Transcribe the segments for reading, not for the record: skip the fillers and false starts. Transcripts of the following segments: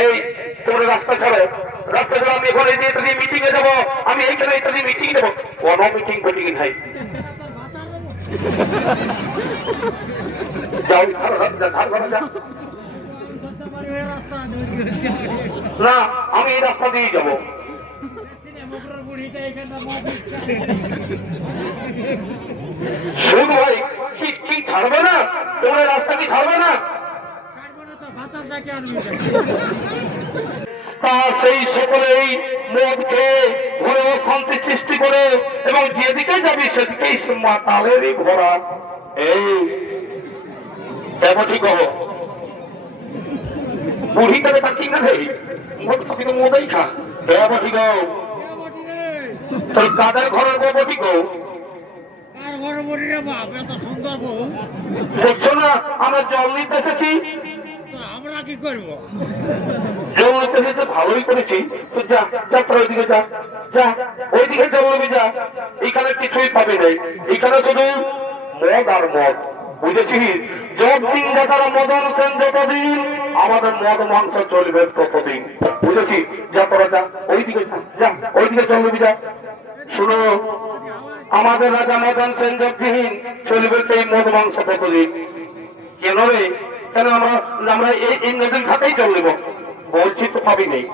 এই তোমরা রাস্তা ছাড়ো, রাস্তা ছাড়ো। আমি এখন এই যে এটা দিয়ে মিটিং এ যাবো, আমি এইখানে এটা দিয়ে মিটিং দেবো। কোন মিটিং ফিটিং নাই, যাও না, আমি এই রাস্তা দিয়েই যাবো। শুধু ভাই কি ছাড়বে না, তোমরা রাস্তা কি ছাড়বে না? তা সেই সকলেই মদ খেয়ে ঘরে অশান্তি সৃষ্টি করে এবং যেদিকে যাবি সেদিকেই মাতালেরই ঘোরা। এই ঠিক হবো বুড়িটারে তার ঠিক না রে, সবই তো মদাই খা। ঠিক হও তোর কাদের ঘরের বউ ঠিক হও। বুঝছো না আমরা জল নিতে এসেছি, আমরা কি করবো? জল নিতে এসেছে ভালোই করেছি। তো যা যাত্রা ওইদিকে যা, যা ওইদিকে জল নিবি যা। এখানে কিছুই পাবি নাই, এখানে শুধু মদ আর মদ, বুঝেছিস? যতদিন যারা মদন সেন যতদিন আমাদের মদ মাংস চলবে ততদিন, বুঝেছিস? যা তোরা যা ওইদিকে যা, ওইদিকে জল নিবি যা। শুনো, আমাদের রাজা মদন সেন যতদিন চলবে সেই মদ মাংস ততদিন। কেন রে? কেন আমরা এই নদীর ঘাটেই জল নেব? বলছি তো পাবি নেই,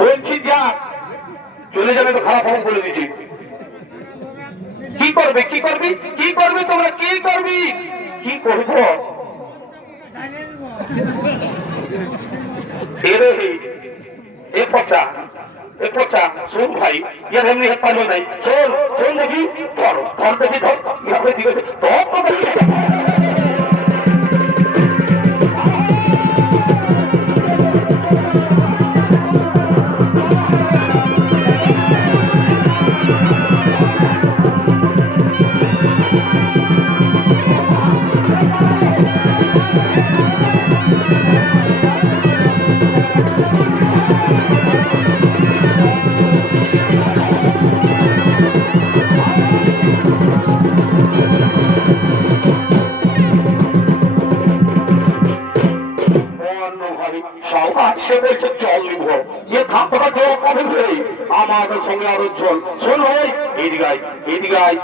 বলছি যা চলে যাবে তো খারাপ হবে বলে দিচ্ছি। কি করবে কি করবি কি করবি তোমরা কি করবি কি করবো? এ পচা এ পচা শোন ভাই, ইয়ার এমনি হাত পারবে নাই। শোন শোন দেখি, ধর ধর দেখি, ধর দিকে ধর তো দেখি। সে বলছে জল নিব, ইয়ে খাপটা জল কবে ধরে আমাদের সঙ্গে আরো জল। শোন ভাই এদিকায় এদিকায়,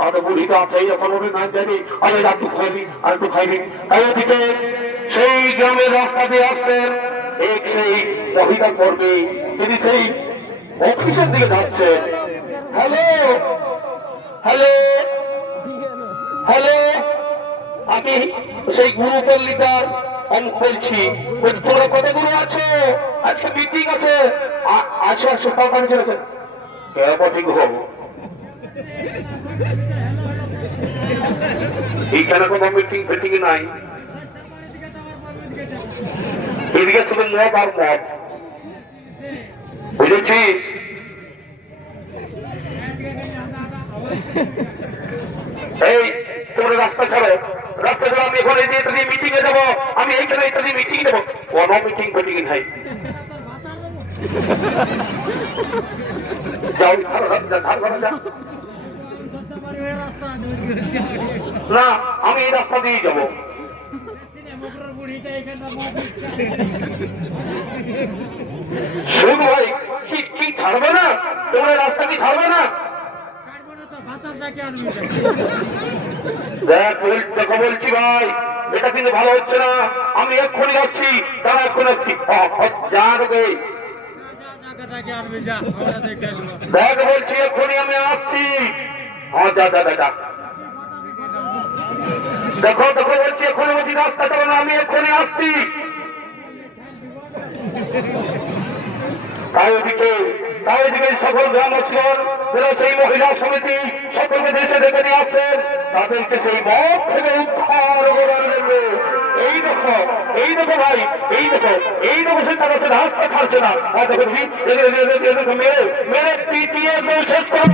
আমাদের বুড়িটা আছে এখন ওরে না জানি, আরে একটু খাইবি আর একটু খাইবি। তাই ওদিকে সেই গ্রামের রাস্তা দিয়ে আসছেন এক সেই মহিলা কর্মী, তিনি সেই অফিসের দিকে যাচ্ছেন। হ্যালো হ্যালো হ্যালো, আমি সেই গুরুপল্লিকার বলছি, তোমরা কত গুরু আছো? আজকে মিটিং আছে। আচ্ছা আচ্ছা তাড়াতাড়ি চলেছে। ঠিক হবো এইখানে কোনো মিটিং ফিটিং নাই, এদিকে শুধু মদ আর মদ, বুঝেছিস? এই তোমরা রাস্তা ছাড়ো, রাস্তা ছাড়ো। আমি এখন এই যে এটা দিয়ে মিটিং এ যাবো, আমি এইখানে এটা দিয়ে মিটিং দেবো। কোনো মিটিং ফিটিং নাই, যাও যা। না, আমি এই রাস্তা দিয়ে যাবো। শুধু ভাই কি ছাড়বে না, তোমরা রাস্তা কি ছাড়বে না? দেখো বলছি ভাই, এটা কিন্তু ভালো হচ্ছে না। আমি এক্ষুনি যাচ্ছি, তারা এক্ষুনি যাচ্ছি। যা ঢোকে দেখ বলছি, এক্ষুনি আমি আসছি। যা যা যা। দেখো দেখো বলছি, এক্ষুনি বলছি রাস্তাটা না, আমি এক্ষুনি আসছি। তাই ওদিকে সকল গ্রামবাসীগণ যারা সেই মহিলা সমিতি সকলকে দেশে ডেকে নিয়ে আসছেন, তাদেরকে সেই মদ থেকে উদ্ধার করার জন্য এই দেখো ভাই, এই দেখো সে তারা রাস্তা ছাড়ছে না। দেখো মেরে পিটিয়ে শেষ করে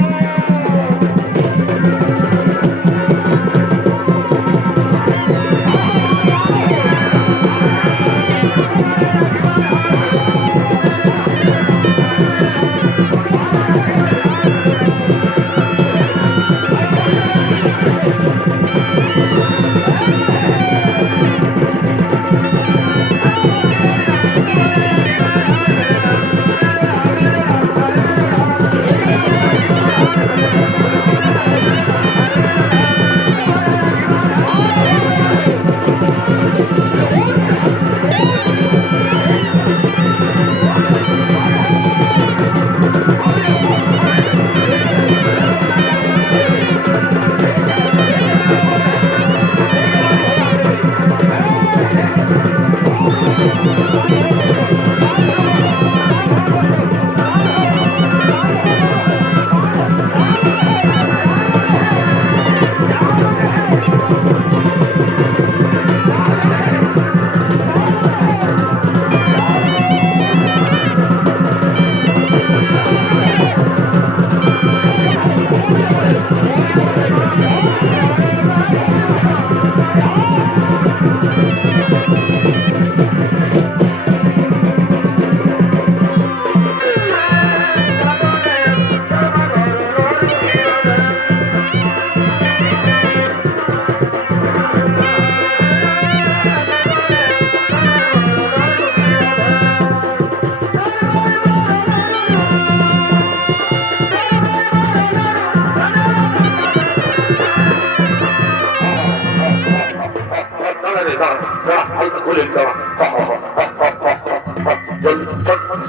রে দাঁড়া দাঁড়া হালকা খুলে দাঁড়া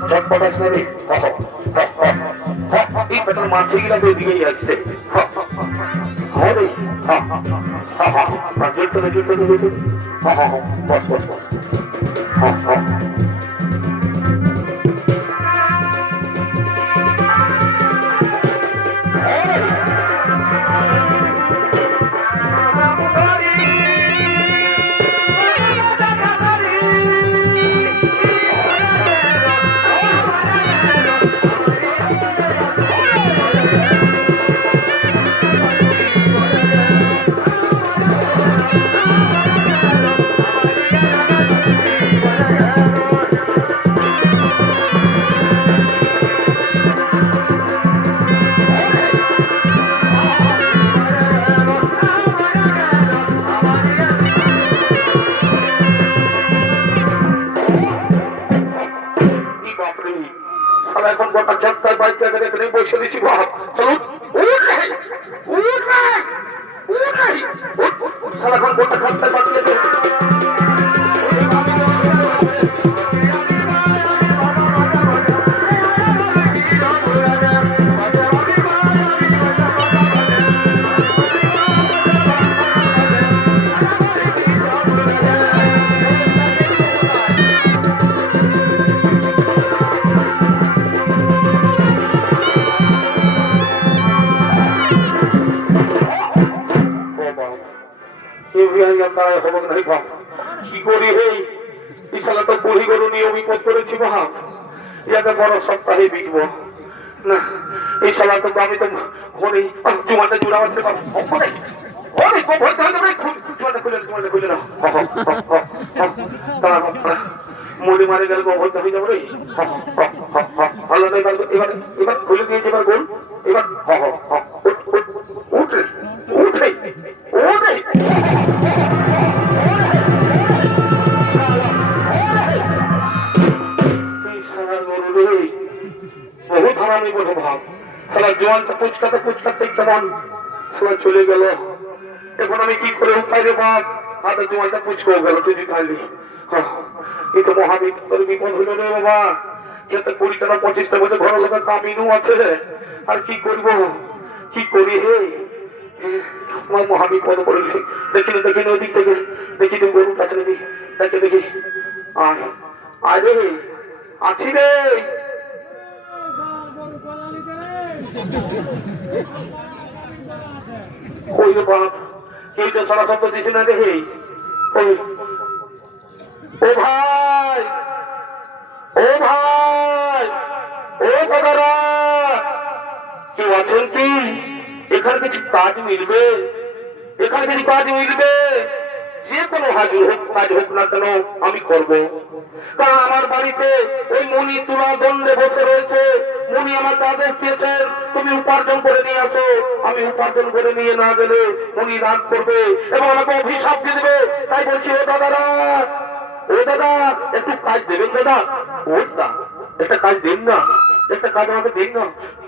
চটপট আসলে রে এই পেটার মাছগুলা তো এদিকেই আসছে হ্যাঁ রে জুড়তে না জুড়তে জুড়তে বস বস বস এখন গোটা চারটার বাইক এখানে বসে দিচ্ছি বাপ চলুন সারাক্ষণ গোটা চারটার বাইক কি করি হে এই সালা তো বুড়ি গরু নিয়ে বিপদ করেছি মহা ইয়াকে বড় সপ্তাহে বিকবো না এই সালা তো আমি তো ঘরে জুমাটা জুড়া আছে মুড়ি মারে গেলে ভর্তি হয়ে যাবো রে ভালো এবার এবার খুলে দিয়েছে এবার গোল এবার উঠে উঠে উঠে বহুত হারামি বলে ভাব সারা জোয়ানটা পুচকাতে পুচকাতে কেমন সবাই চলে গেল এখন আমি কি করে উপায় রে বাপ হাতে জোয়ানটা পুচকেও গেল তুই খাইলি এই তো মহাবিপদ বিপদ হইল রে বাবা যাতে 20টা না 25টা বছর ঘর লোকের কামিনও আছে আর কি করবো কি করি হে আমার মহাবিপদ পড়েছে দেখিনি দেখিনি ওদিক থেকে দেখি তুমি গরু কাছে দেখে দেখি আরে আছি রে ওই বাপ কেউ তো সারা শব্দ দিছে না দেখে ওই ও ভাই ও ভাই ও দাদারা কেউ আছেন কি এখানে কিছু কাজ মিলবে এখানে কিছু কাজ মিলবে যে কোনো হাজির হোক কাজ হোক না কেন আমি করবো কারণ আমার বাড়িতে ওই মনি তুলা দণ্ডে বসে রয়েছে মনি আমাকে আদেশ দিয়েছেন তুমি উপার্জন করে নিয়ে আসো আমি উপার্জন করে নিয়ে না গেলে মনি রাগ করবে এবং আমাকে অভিশাপ দিয়ে দেবে তাই বলছি ও দাদারা ও দাদা একটু কাজ দেবেন দাদা ও দাদা একটা কাজ দিন না একটা কাজ আমাকে দিন না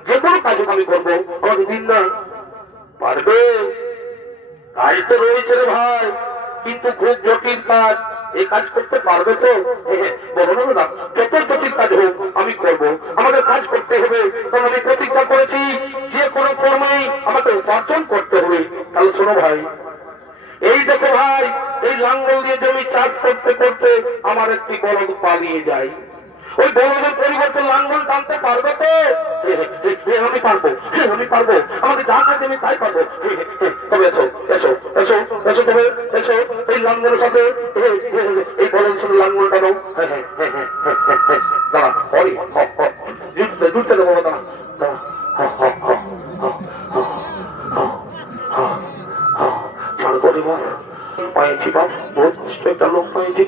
যে কোনো কাজ আমি করবো আমাকে দিন না পারবে কাজ তো রয়েছে রে ভাই কিন্তু খুব জটিল কাজ এই কাজ করতে পারবে তো বলো না যত জটিল কাজ হোক আমি করব আমাদের কাজ করতে হবে কারণ আমি প্রতিজ্ঞা করেছি যে কোনো কর্মেই আমাকে উপার্জন করতে হবে তাহলে শোনো ভাই এই দেখো ভাই এই লাঙ্গল দিয়ে জমি চাষ করতে করতে আমার একটি বলদ পালিয়ে যায় ওই বলদের পরিবর্তে লাঙ্গল টানতে পারবে তো আমি পারবো আমি পারবো আমাকে যা কাজ আমি তাই পারবো তবে এসো এসো এসো এসো তবে এসো এই লাঙ্গলের সাথে এই বলদের সাথে লাঙ্গল টানো দাঁড়া হরি জুটতে জুটতে দেবো দাঁড়া দাঁড়া ছাড় করে বল পাইছি বাপ বহুত কষ্ট একটা লোক পাইছি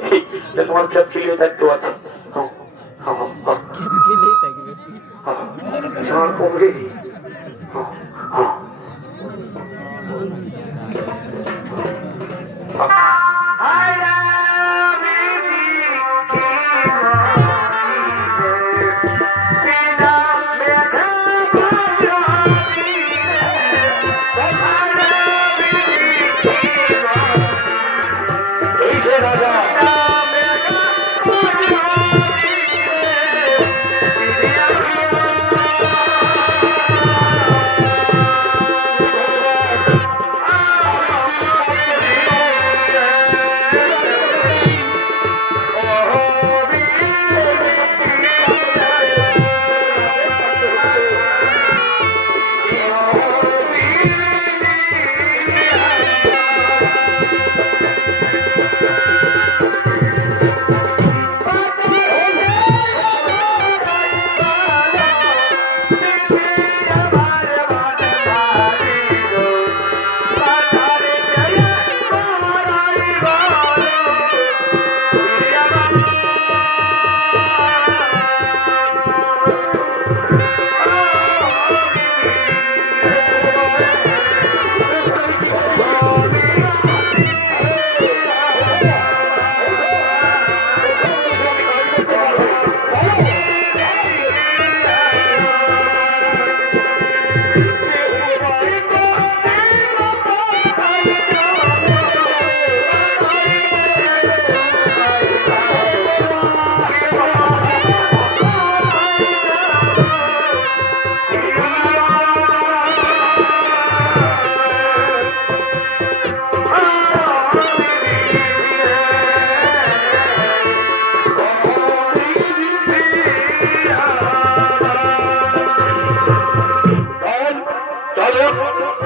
তোমার খেপ খিলিয়ে দায়িত্ব আছে ছাড় করে রাজা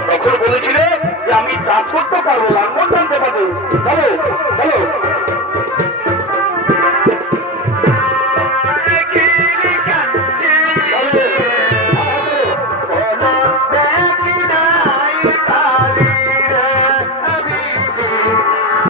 তখন বলেছিলে যে আমি কাজ করতে পারবো, লাঙ্গল টানতে পারবো। চলো চলো